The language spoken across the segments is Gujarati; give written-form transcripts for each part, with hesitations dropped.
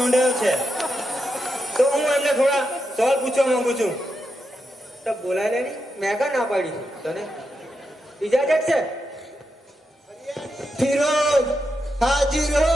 નોંધાયો છે, તો હું એમને થોડા સવાલ પૂછવા માંગુ છું. તો બોલાય ને, મેં કા ના પાડી તને? ઇજાજત છે? ફિરોજ હાજર હો.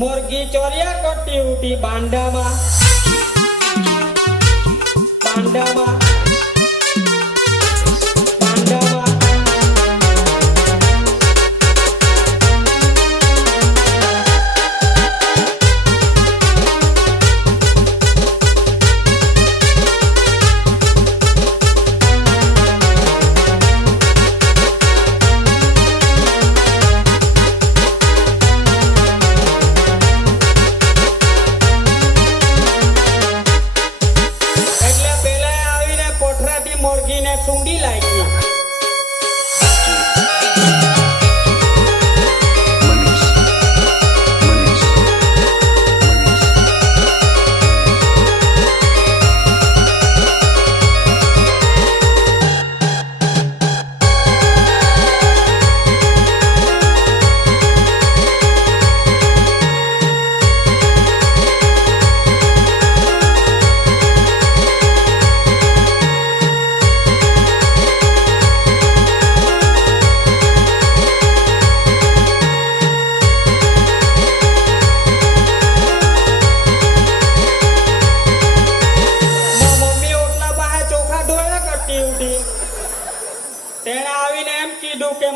मुर्गी चोरिया कोटी उठी बांडा मा बांडा मा बांडा मा सूंडी लागी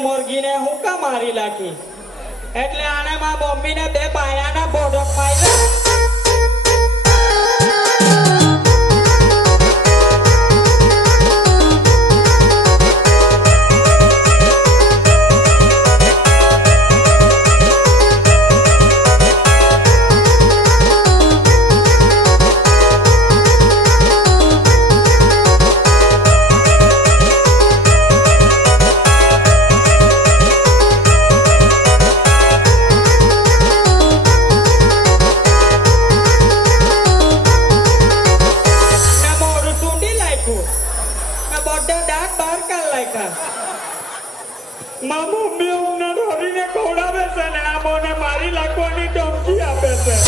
मुर्गी हूँ का मारी लाखी एटले आने मां मम्मी ने बे पायाना बोडक मार्या मारी लाखवानी धमकी आपे छे।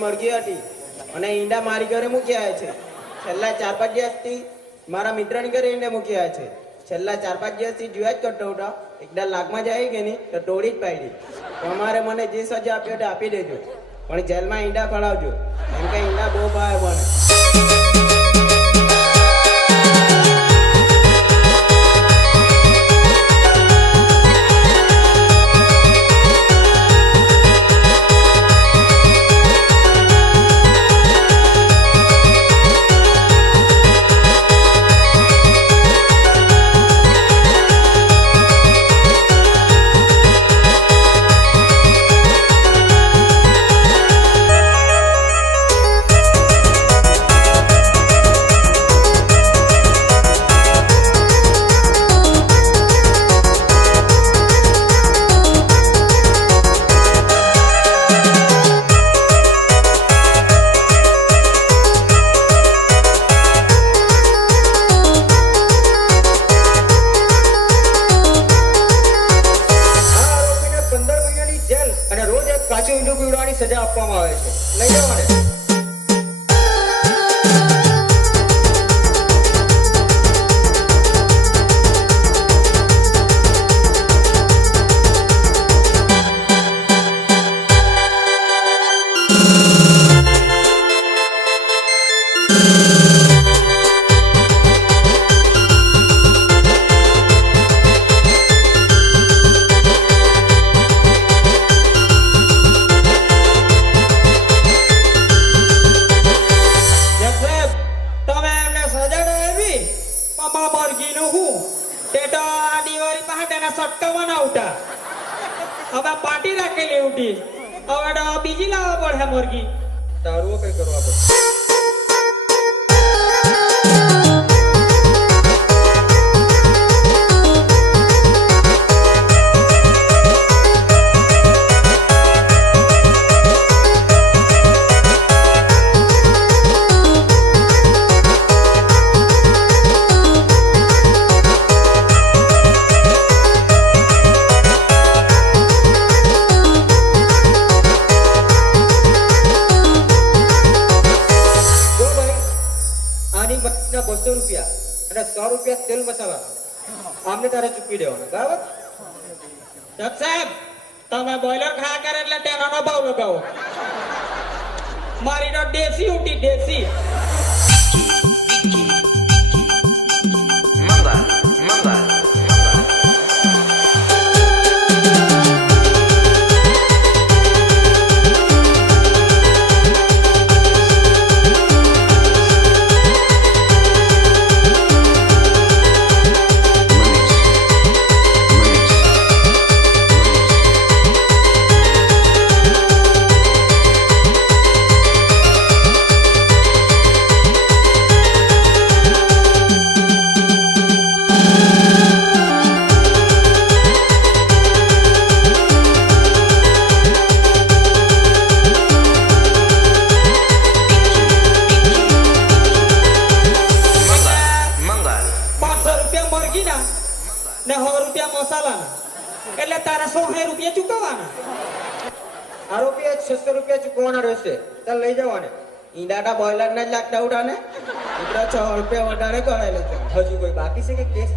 मरगी हटी અને ઈંડા મારી ઘરે મૂક્યા છે. છેલ્લા 4-5 દિવસથી મારા મિત્રની ઘરે ઈંડા મૂક્યા છે. છેલ્લા 4-5 દિવસથી જોયા જ કરતો હતો. એકદા લાગમાં જાય કે નહીં તો તોડી જ પાડી. તમારે મને જે સજા આપ્યો તે આપી દેજો, પણ જેલમાં ઈંડા ખવડાવજો, કેમ કે ઈંડા બહુ ભાવે બને. મોરઘીનું હું તે તો આ દિવાળી પાસે તેના સટકાવાના ઉઠા હવે પાટી રાખેલી ઉઠી હવે તો બીજી લાવવા પડે મોરઘી તારું કઈ કરવા પડે આની બચના 200 રૂપિયા અને 100 રૂપિયા તેલ મસાલા આમને તારે ચૂકવી દેવાના બરાબર જજ સાહેબ તમે બોઈલર ખાયા કરે એટલે તેનો ભાવ લગાવો મારી તો દેશી ઉઠી દેશી ને 100 રૂપિયા મસાલાના એટલે તારા 100 રૂપિયા ચૂકવવાના આરોપી 600 રૂપિયા ચૂકવવાના રહેશે ચાલ લઈ જવાને ઈંડાના બોઈલર ના જ લાગતા ઉઠાને મિત્રો 6 રૂપિયા વધારે કરાયેલો છે હજુ કોઈ બાકી છે કે કેસ